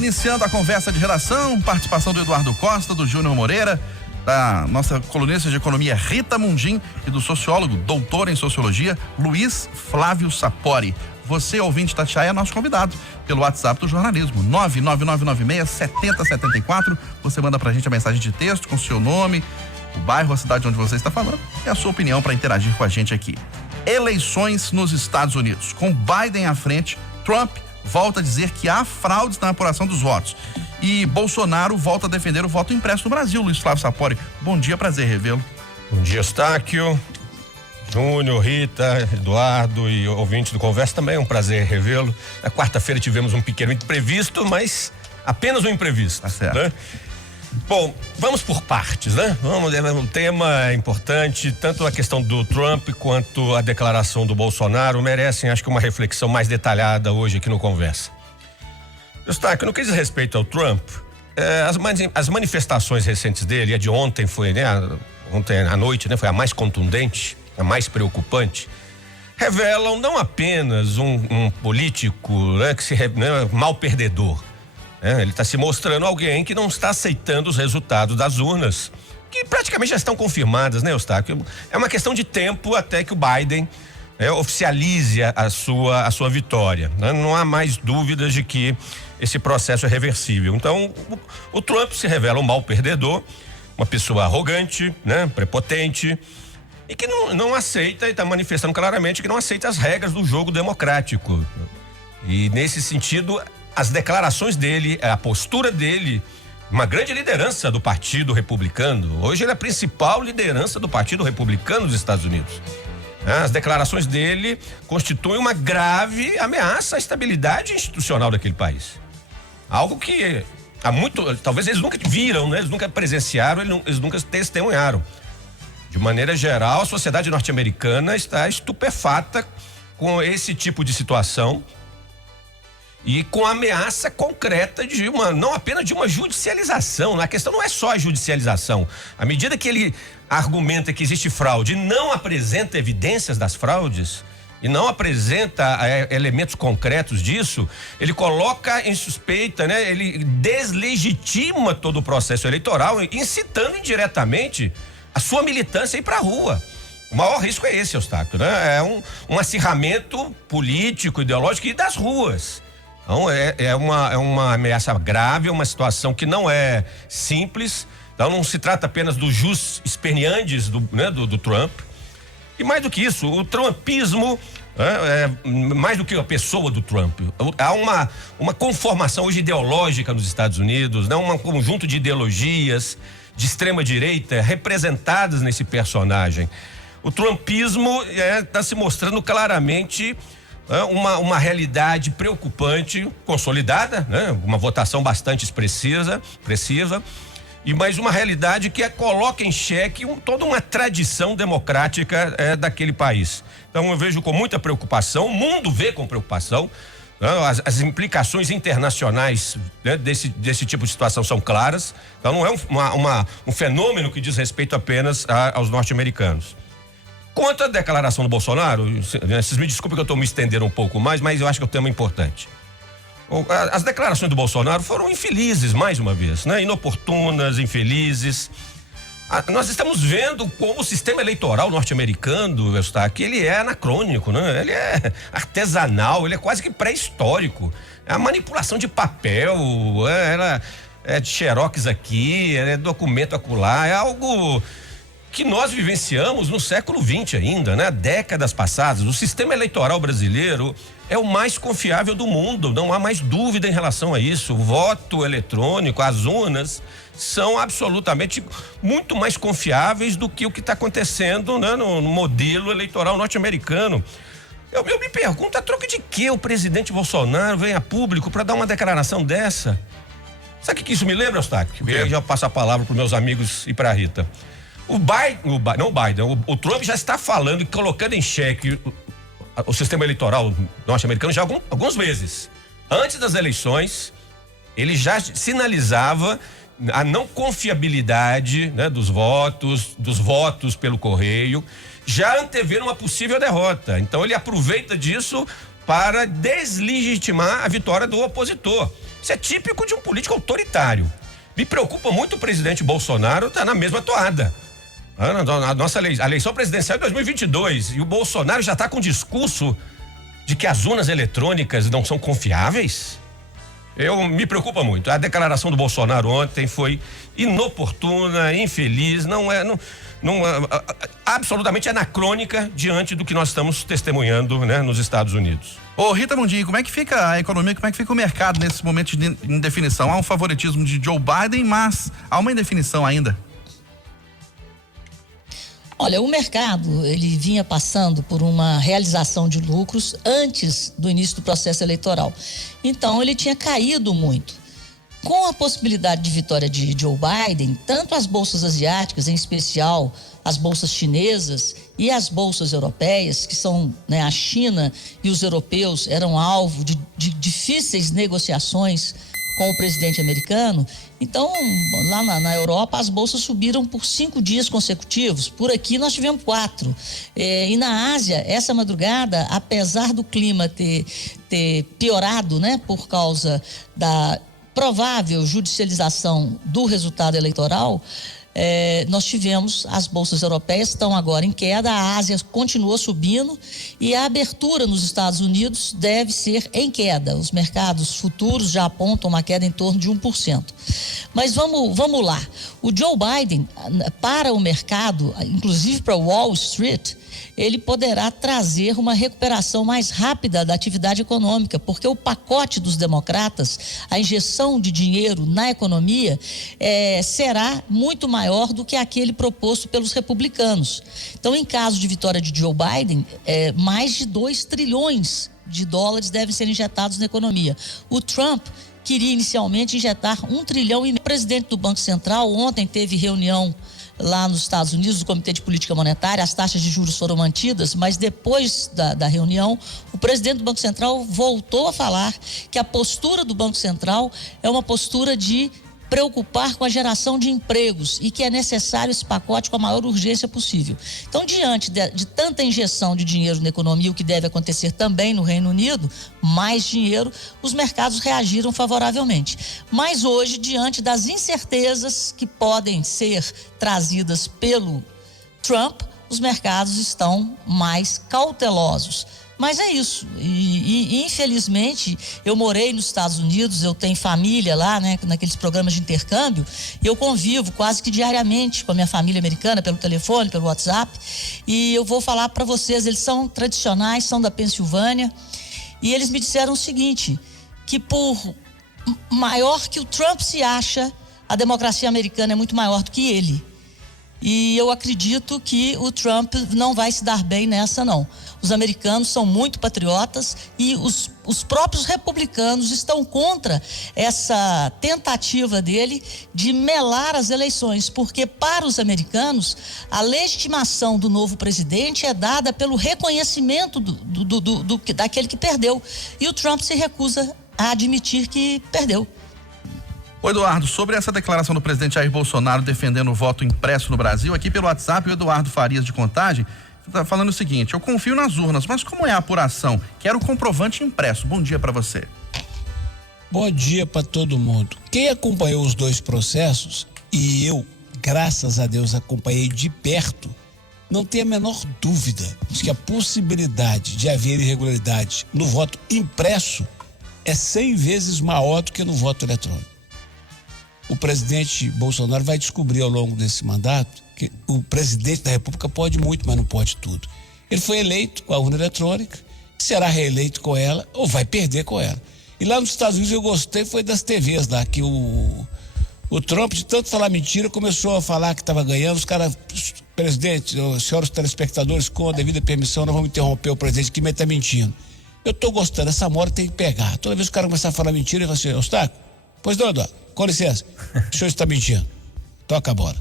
Iniciando a conversa de redação, participação do Eduardo Costa, do Júnior Moreira, da nossa colunista de economia Rita Mundim e do sociólogo, doutor em sociologia, Luiz Flávio Sapori. Você, ouvinte da Itatiaia, é nosso convidado pelo WhatsApp do jornalismo, 99996-7074. Você manda pra gente a mensagem de texto com seu nome, o bairro, a cidade onde você está falando e a sua opinião para interagir com a gente aqui. Eleições nos Estados Unidos. Com Biden à frente, Trump volta a dizer que há fraudes na apuração dos votos. E Bolsonaro volta a defender o voto impresso no Brasil. Luiz Flávio Sapori, bom dia, prazer revê-lo. Bom dia, Eustáquio, Júnior, Rita, Eduardo e ouvinte do Conversa, também é um prazer revê-lo. Na quarta-feira tivemos um pequeno imprevisto, mas apenas um imprevisto. Tá certo. Né? Bom, vamos por partes, né? Um tema importante, tanto a questão do Trump quanto a declaração do Bolsonaro merecem, acho que, uma reflexão mais detalhada hoje aqui no Conversa. Eustáquio, no que diz respeito ao Trump, as manifestações recentes dele, a de ontem foi, né? Ontem à noite, né? Foi a mais contundente, a mais preocupante, revelam não apenas um político, né, mal perdedor. Ele está se mostrando alguém que não está aceitando os resultados das urnas, que praticamente já estão confirmadas, né, Eustáquio? É uma questão de tempo até que o Biden oficialize a sua vitória, né? Não há mais dúvidas de que esse processo é reversível. Então, o Trump se revela um mau perdedor, uma pessoa arrogante, né, prepotente, e que não aceita, e está manifestando claramente que não aceita as regras do jogo democrático. E, nesse sentido, as declarações dele, a postura dele, uma grande liderança do Partido Republicano. Hoje ele é a principal liderança do Partido Republicano dos Estados Unidos. As declarações dele constituem uma grave ameaça à estabilidade institucional daquele país. Algo que talvez eles nunca viram, né? Eles nunca presenciaram, eles nunca testemunharam. De maneira geral, a sociedade norte-americana está estupefata com esse tipo de situação e com a ameaça concreta não apenas de uma judicialização. A questão não é só a judicialização. À medida que ele argumenta que existe fraude e não apresenta evidências das fraudes e não apresenta elementos concretos disso, ele coloca em suspeita, né? Ele deslegitima todo o processo eleitoral, incitando indiretamente a sua militância a ir para a rua. O maior risco é esse, Eustáquio, né? É um acirramento político, ideológico e das ruas. Então, é uma ameaça grave, uma situação que não é simples. Então, não se trata apenas do jus esperniandis do Trump. E mais do que isso, o trumpismo, mais do que a pessoa do Trump, há uma conformação hoje ideológica nos Estados Unidos, né? Um conjunto de ideologias de extrema direita representadas nesse personagem. O trumpismo está se mostrando claramente uma realidade preocupante, consolidada, né? Uma votação bastante expressiva, e mais uma realidade que coloca em xeque toda uma tradição democrática daquele país. Então eu vejo com muita preocupação, o mundo vê com preocupação, as implicações internacionais, né, desse tipo de situação são claras. Então não é um fenômeno que diz respeito apenas aos norte-americanos. Quanto à declaração do Bolsonaro, vocês me desculpem que eu estou me estendendo um pouco mais, mas eu acho que é um tema importante. As declarações do Bolsonaro foram infelizes, mais uma vez, né? Inoportunas, infelizes. Nós estamos vendo como o sistema eleitoral norte-americano, que ele é anacrônico, né? Ele é artesanal, ele é quase que pré-histórico. É a manipulação de papel, é de xerox aqui, é documento acolá, é algo que nós vivenciamos no século XX ainda, né? Décadas passadas. O sistema eleitoral brasileiro é o mais confiável do mundo, não há mais dúvida em relação a isso. O voto eletrônico, as urnas, são absolutamente muito mais confiáveis do que o que está acontecendo, né, no modelo eleitoral norte-americano. Eu me pergunto, a troca de que o presidente Bolsonaro vem a público para dar uma declaração dessa? Sabe o que isso me lembra, Eustáquio? E aí já passo a palavra para meus amigos e para a Rita. O Trump já está falando e colocando em xeque o sistema eleitoral norte-americano já há alguns meses. Antes das eleições, ele já sinalizava a não confiabilidade, né, dos votos pelo correio, já antevendo uma possível derrota. Então ele aproveita disso para deslegitimar a vitória do opositor. Isso é típico de um político autoritário. Me preocupa muito o presidente Bolsonaro estar na mesma toada. A nossa eleição presidencial é 2022 e o Bolsonaro já está com discurso de que as urnas eletrônicas não são confiáveis. Me preocupa muito. A declaração do Bolsonaro ontem foi inoportuna, infeliz, absolutamente anacrônica diante do que nós estamos testemunhando, né, nos Estados Unidos. Ô, Rita Mundim, como é que fica a economia, como é que fica o mercado nesse momento de indefinição? Há um favoritismo de Joe Biden, mas há uma indefinição ainda. Olha, o mercado, ele vinha passando por uma realização de lucros antes do início do processo eleitoral. Então, ele tinha caído muito. Com a possibilidade de vitória de Joe Biden, tanto as bolsas asiáticas, em especial as bolsas chinesas e as bolsas europeias, que são, né, a China e os europeus eram alvo de difíceis negociações com o presidente americano. Então, lá na Europa, as bolsas subiram por 5 dias consecutivos. Por aqui, nós tivemos 4. E na Ásia, essa madrugada, apesar do clima ter piorado, né, por causa da provável judicialização do resultado eleitoral, nós tivemos, as bolsas europeias estão agora em queda, a Ásia continua subindo e a abertura nos Estados Unidos deve ser em queda. Os mercados futuros já apontam uma queda em torno de 1%. Mas vamos lá. O Joe Biden, para o mercado, inclusive para Wall Street, ele poderá trazer uma recuperação mais rápida da atividade econômica, porque o pacote dos democratas, a injeção de dinheiro na economia, será muito maior do que aquele proposto pelos republicanos. Então, em caso de vitória de Joe Biden, mais de 2 trilhões de dólares devem ser injetados na economia. O Trump queria inicialmente injetar 1 trilhão e meio. O presidente do Banco Central ontem teve reunião lá nos Estados Unidos, do Comitê de Política Monetária. As taxas de juros foram mantidas, mas depois da reunião, o presidente do Banco Central voltou a falar que a postura do Banco Central é uma postura de preocupar com a geração de empregos e que é necessário esse pacote com a maior urgência possível. Então, diante de tanta injeção de dinheiro na economia, o que deve acontecer também no Reino Unido, mais dinheiro, os mercados reagiram favoravelmente. Mas hoje, diante das incertezas que podem ser trazidas pelo Trump, os mercados estão mais cautelosos. Mas é isso, e infelizmente eu morei nos Estados Unidos, eu tenho família lá, né, naqueles programas de intercâmbio, e eu convivo quase que diariamente com a minha família americana, pelo telefone, pelo WhatsApp, e eu vou falar para vocês, eles são tradicionais, são da Pensilvânia, e eles me disseram o seguinte, que por maior que o Trump se acha, a democracia americana é muito maior do que ele. E eu acredito que o Trump não vai se dar bem nessa, não. Os americanos são muito patriotas e os próprios republicanos estão contra essa tentativa dele de melar as eleições, porque para os americanos a legitimação do novo presidente é dada pelo reconhecimento daquele que perdeu. E o Trump se recusa a admitir que perdeu. Ô Eduardo, sobre essa declaração do presidente Jair Bolsonaro defendendo o voto impresso no Brasil, aqui pelo WhatsApp, o Eduardo Farias de Contagem está falando o seguinte: eu confio nas urnas, mas como é a apuração? Quero o comprovante impresso. Bom dia para você. Bom dia para todo mundo. Quem acompanhou os 2 processos, e eu, graças a Deus, acompanhei de perto, não tem a menor dúvida de que a possibilidade de haver irregularidade no voto impresso é 100 vezes maior do que no voto eletrônico. O presidente Bolsonaro vai descobrir ao longo desse mandato que o presidente da República pode muito, mas não pode tudo. Ele foi eleito com a urna eletrônica, será reeleito com ela ou vai perder com ela. E lá nos Estados Unidos eu gostei, foi das TVs lá, que o Trump, de tanto falar mentira, começou a falar que estava ganhando. Os caras, presidente, senhores telespectadores, com a devida permissão, nós vamos interromper o presidente que está mentindo. Eu estou gostando, essa mora tem que pegar. Toda vez que o cara começar a falar mentira, ele fala assim: Eustáquio, pois não, Eduardo, com licença, o senhor está mentindo. Toca a bola.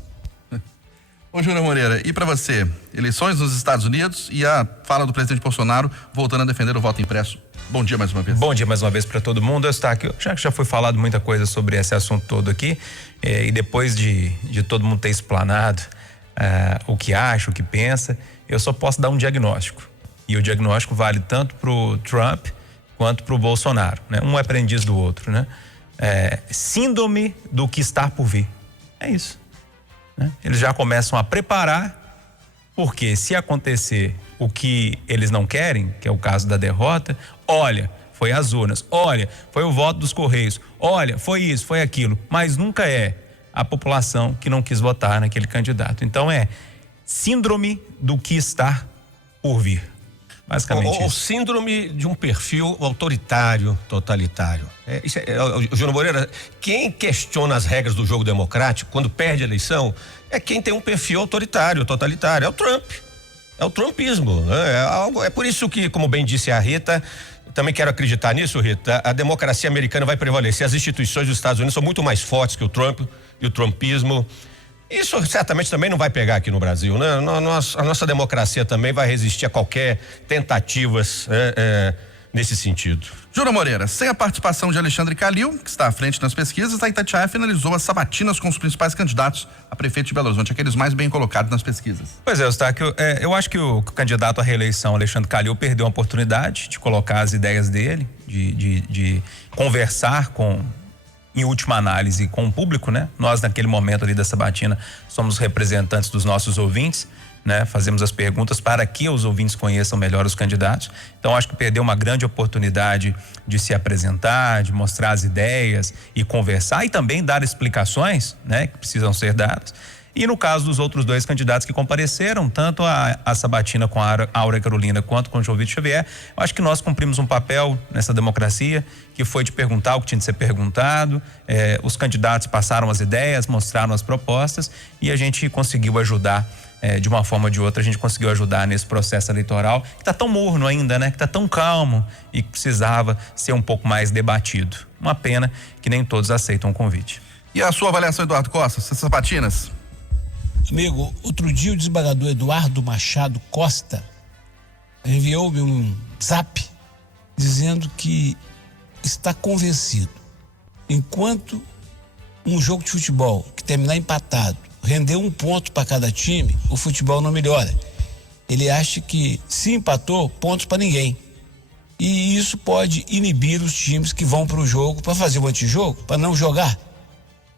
Ô Júnior Moreira, e para você, eleições nos Estados Unidos e a fala do presidente Bolsonaro voltando a defender o voto impresso. Bom dia mais uma vez. Bom dia mais uma vez para todo mundo. Eustáquio, já foi falado muita coisa sobre esse assunto todo aqui, e depois de todo mundo ter explanado o que acha, o que pensa, eu só posso dar um diagnóstico. E o diagnóstico vale tanto pro Trump quanto pro Bolsonaro, né? Um é aprendiz do outro, né? síndrome do que está por vir. É isso. Né? Eles já começam a preparar, porque se acontecer o que eles não querem, que é o caso da derrota, olha, foi as urnas, olha, foi o voto dos Correios, olha, foi isso, foi aquilo, mas nunca é a população que não quis votar naquele candidato. Então é síndrome do que está por vir. Basicamente o síndrome de um perfil autoritário, totalitário. Júnior Moreira, quem questiona as regras do jogo democrático quando perde a eleição é quem tem um perfil autoritário, totalitário. É o Trump. É o trumpismo. Né? É por isso que, como bem disse a Rita, também quero acreditar nisso, Rita, a democracia americana vai prevalecer. As instituições dos Estados Unidos são muito mais fortes que o Trump e o trumpismo. Isso certamente também não vai pegar aqui no Brasil, né? A nossa democracia também vai resistir a qualquer tentativas nesse sentido. Júnior Moreira, sem a participação de Alexandre Calil, que está à frente nas pesquisas, a Itatiaia finalizou as sabatinas com os principais candidatos a prefeito de Belo Horizonte, aqueles mais bem colocados nas pesquisas. Pois é, Eustáquio, eu acho que o candidato à reeleição, Alexandre Calil, perdeu a oportunidade de colocar as ideias dele, de conversar em última análise, com o público, né? Nós, naquele momento ali da sabatina, somos representantes dos nossos ouvintes, né? Fazemos as perguntas para que os ouvintes conheçam melhor os candidatos. Então, acho que perdeu uma grande oportunidade de se apresentar, de mostrar as ideias e conversar e também dar explicações, né? Que precisam ser dadas. E no caso dos outros dois candidatos que compareceram, tanto a sabatina com a Áurea Carolina quanto com o João Vitor Xavier, eu acho que nós cumprimos um papel nessa democracia, que foi de perguntar o que tinha de ser perguntado. Os candidatos passaram as ideias, mostraram as propostas e a gente conseguiu ajudar, de uma forma ou de outra, a gente conseguiu ajudar nesse processo eleitoral, que está tão morno ainda, né? Que está tão calmo e que precisava ser um pouco mais debatido. Uma pena que nem todos aceitam o convite. E a sua avaliação, Eduardo Costa, essas sabatinas? Amigo, outro dia o desembargador Eduardo Machado Costa enviou-me um zap dizendo que está convencido, enquanto um jogo de futebol que terminar empatado, render 1 ponto para cada time, o futebol não melhora. Ele acha que se empatou, pontos para ninguém. E isso pode inibir os times que vão para o jogo para fazer o antijogo, para não jogar.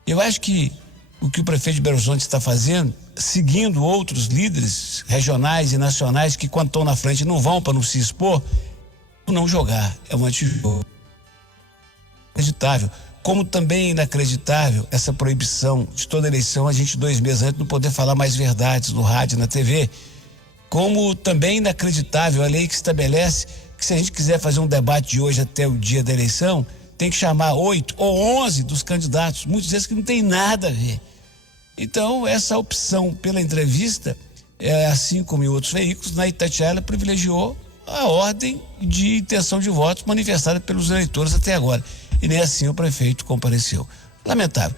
Eu acho que o que o prefeito de Belo Horizonte está fazendo, seguindo outros líderes regionais e nacionais que, quando estão na frente, não vão para não se expor, não jogar. É um antijogo. Inacreditável. Como também é inacreditável essa proibição de toda eleição, a gente 2 meses antes não poder falar mais verdades no rádio, na TV. Como também é inacreditável a lei que estabelece que, se a gente quiser fazer um debate de hoje até o dia da eleição, tem que chamar 8 ou 11 dos candidatos, muitos deles que não tem nada a ver. Então, essa opção pela entrevista, assim como em outros veículos, na Itatiaia ela privilegiou a ordem de intenção de votos manifestada pelos eleitores até agora. E nem assim o prefeito compareceu. Lamentável.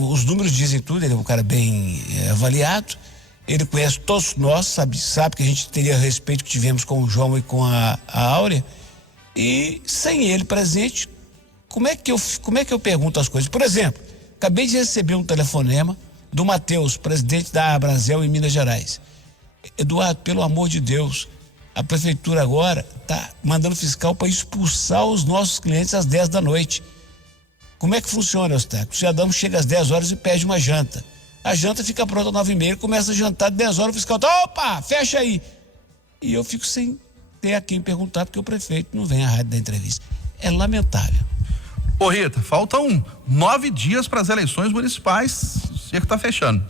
Os números dizem tudo, ele é um cara bem avaliado, ele conhece todos nós, sabe que a gente teria o respeito que tivemos com o João e com a Áurea, e sem ele presente, como é que eu pergunto as coisas? Por exemplo, acabei de receber um telefonema do Matheus, presidente da Abrazel em Minas Gerais. Eduardo, pelo amor de Deus, a prefeitura agora está mandando fiscal para expulsar os nossos clientes às 10 da noite. Como é que funciona, Eustáquio? O cidadão chega às 10 horas e pede uma janta. A janta fica pronta às 9h30, começa a jantar, 10 horas o fiscal tá, opa, fecha aí. E eu fico sem ter a quem perguntar, porque o prefeito não vem à rádio da entrevista. É lamentável. Ô Rita, faltam 9 dias para as eleições municipais, o cerco está fechando.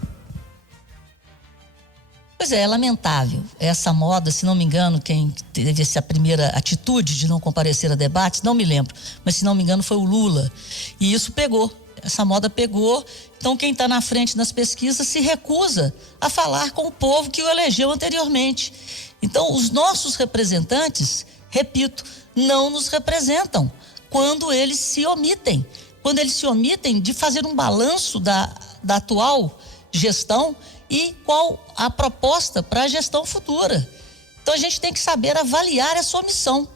Pois é lamentável essa moda, se não me engano, quem teve essa primeira atitude de não comparecer a debates, não me lembro, mas se não me engano foi o Lula. E isso pegou, essa moda pegou, então quem está na frente nas pesquisas se recusa a falar com o povo que o elegeu anteriormente. Então os nossos representantes, repito, não nos representam quando eles se omitem. Quando eles se omitem de fazer um balanço da atual gestão e qual a proposta para a gestão futura. Então a gente tem que saber avaliar essa omissão.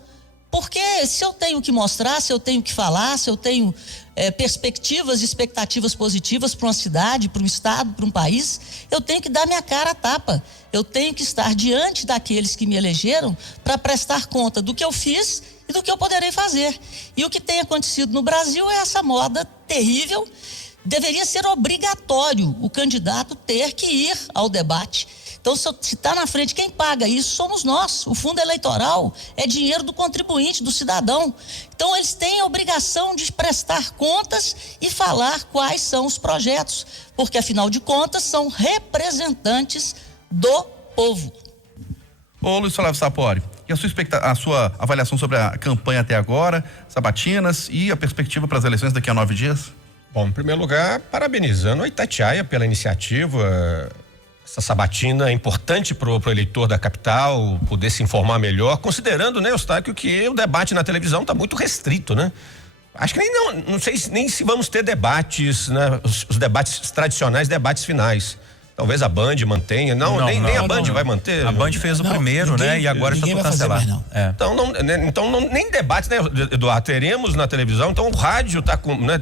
Porque se eu tenho que mostrar, se eu tenho que falar, se eu tenho perspectivas e expectativas positivas para uma cidade, para um estado, para um país, eu tenho que dar minha cara a tapa. Eu tenho que estar diante daqueles que me elegeram para prestar conta do que eu fiz e do que eu poderei fazer. E o que tem acontecido no Brasil é essa moda terrível. Deveria ser obrigatório o candidato ter que ir ao debate. Então, se está na frente, quem paga isso somos nós. O fundo eleitoral é dinheiro do contribuinte, do cidadão. Então, eles têm a obrigação de prestar contas e falar quais são os projetos, porque, afinal de contas, são representantes do povo. Ô, Luiz Flávio Sapori, e a sua avaliação sobre a campanha até agora, sabatinas e a perspectiva para as eleições daqui a 9 dias? Bom, em primeiro lugar, parabenizando a Itatiaia pela iniciativa. Essa sabatina é importante pro eleitor da capital poder se informar melhor, considerando, né, Eustáquio, que o debate na televisão está muito restrito, né? Acho que não sei nem se vamos ter debates, né? Os debates tradicionais, debates finais. Talvez a Band mantenha. Nem a Band vai manter. A Band fez o primeiro, né? E agora está por cancelar. Então, nem debate, né, Eduardo? Teremos na televisão. Então, o rádio está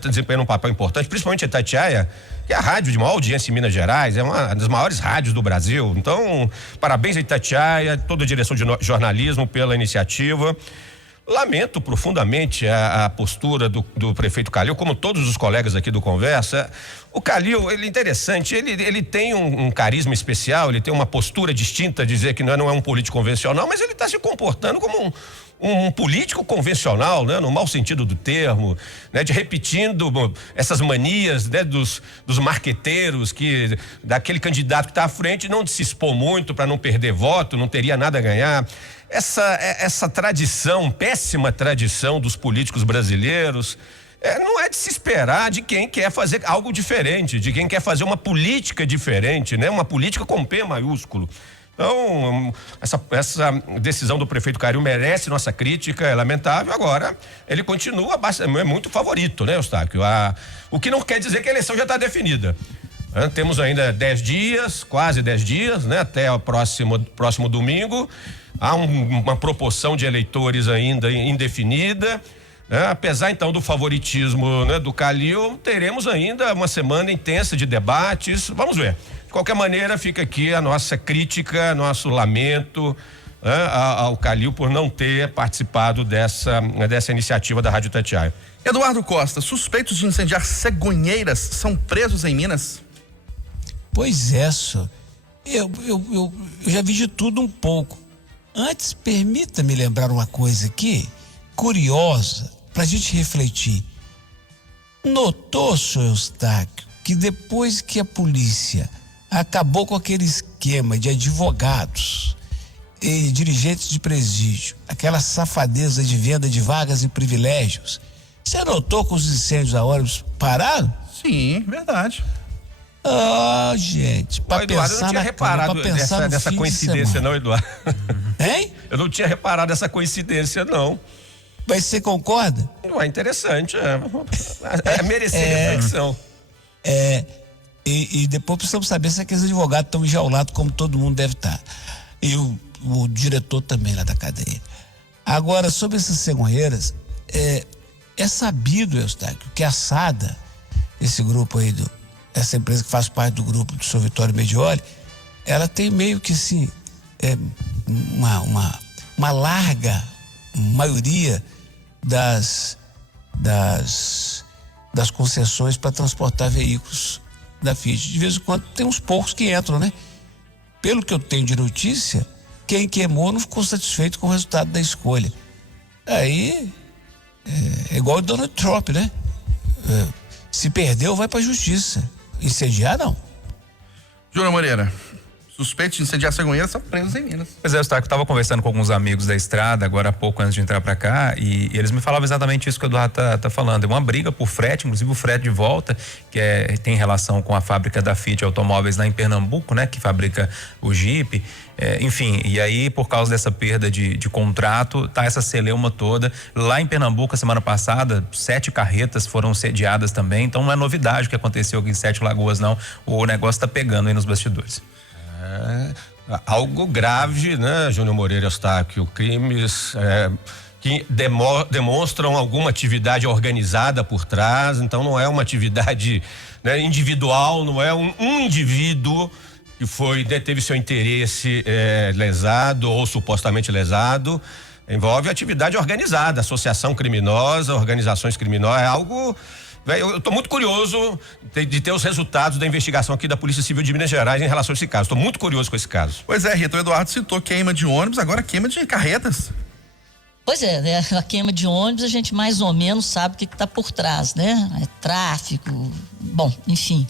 desempenhando um papel importante, principalmente a Itatiaia, que é a rádio de maior audiência em Minas Gerais, é uma das maiores rádios do Brasil. Então, parabéns a Itatiaia, toda a direção de jornalismo pela iniciativa. Lamento profundamente a postura do prefeito Calil, como todos os colegas aqui do Conversa. O Calil, ele é interessante, ele tem um carisma especial, ele tem uma postura distinta, dizer que não é um político convencional, mas ele está se comportando como um político convencional, né, no mau sentido do termo, né, de repetindo essas manias, né, dos marqueteiros, daquele candidato que está à frente, não de se expor muito para não perder voto, não teria nada a ganhar. Essa tradição, péssima tradição dos políticos brasileiros, não é de se esperar de quem quer fazer algo diferente, de quem quer fazer uma política diferente, né? Uma política com P maiúsculo. Então, essa decisão do prefeito Calil merece nossa crítica, é lamentável. Agora, ele continua é muito favorito, né, Eustáquio? O que não quer dizer que a eleição já está definida. Temos ainda 10 dias, quase 10 dias, né? Até o próximo domingo. Há uma proporção de eleitores ainda indefinida, né? Apesar então do favoritismo, né, do Calil, teremos ainda uma semana intensa de debates. Vamos ver. De qualquer maneira, fica aqui a nossa crítica, nosso lamento, né, ao Calil por não ter participado dessa iniciativa da Rádio Itatiaia. Eduardo Costa, suspeitos de incendiar cegonheiras são presos em Minas? Pois é, só. Eu já vi de tudo um pouco. Antes, permita-me lembrar uma coisa aqui, curiosa, para a gente refletir. Notou, senhor Eustáquio, que depois que a polícia acabou com aquele esquema de advogados e dirigentes de presídio, aquela safadeza de venda de vagas e privilégios, você notou que os incêndios a ônibus pararam? Sim, verdade. Ah, gente, para Eduardo, eu não tinha reparado dessa coincidência, não, Eduardo. Hein? Eu não tinha reparado essa coincidência, não. Mas você concorda? É interessante, merecer reflexão. E depois precisamos saber se aqueles advogados estão enjaulados como todo mundo deve estar. E o diretor também lá da cadeia. Agora, sobre essas cegonheiras, é sabido, Eustáquio, que a SADA, esse grupo aí essa empresa que faz parte do grupo do senhor Vitório Medioli, ela tem meio que assim, uma larga maioria das concessões para transportar veículos da Fiat. De vez em quando tem uns poucos que entram, né? Pelo que eu tenho de notícia, quem queimou não ficou satisfeito com o resultado da escolha. Aí é igual o Donald Trump, né? Se perdeu, vai para a justiça. Incendiar, não. Júnior Moreira, suspeitos de incendiar cegonheiras são presos em Minas. Pois é, eu estava conversando com alguns amigos da estrada agora há pouco antes de entrar para cá e eles me falavam exatamente isso que o Eduardo tá falando. É uma briga por frete, inclusive o frete de volta, que tem relação com a fábrica da Fiat Automóveis lá em Pernambuco, né? Que fabrica o Jeep. Enfim, e aí por causa dessa perda de contrato, tá essa celeuma toda. Lá em Pernambuco, a semana passada, 7 carretas foram sediadas também, então não é novidade o que aconteceu aqui em Sete Lagoas, não. O negócio tá pegando aí nos bastidores. Algo grave, né, Júnior Moreira Eustáquio? Crimes que demonstram alguma atividade organizada por trás. Então não é uma atividade, né, individual, não é um indivíduo que teve seu interesse lesado ou supostamente lesado. Envolve atividade organizada, associação criminosa, organizações criminosas, é algo... Eu estou muito curioso de ter os resultados da investigação aqui da Polícia Civil de Minas Gerais em relação a esse caso. Estou muito curioso com esse caso. Pois é, Rita, o Eduardo citou queima de ônibus, agora queima de carretas. Pois é, né? A queima de ônibus a gente mais ou menos sabe o que está por trás, né? É tráfico, bom, enfim,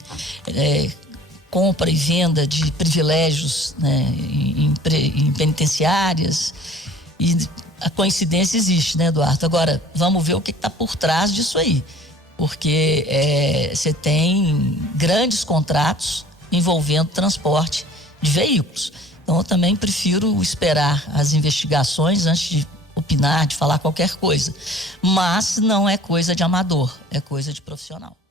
compra e venda de privilégios, né? em penitenciárias, e a coincidência existe, né, Eduardo? Agora, vamos ver o que está por trás disso aí. Porque você tem grandes contratos envolvendo transporte de veículos. Então, eu também prefiro esperar as investigações antes de opinar, de falar qualquer coisa. Mas não é coisa de amador, é coisa de profissional.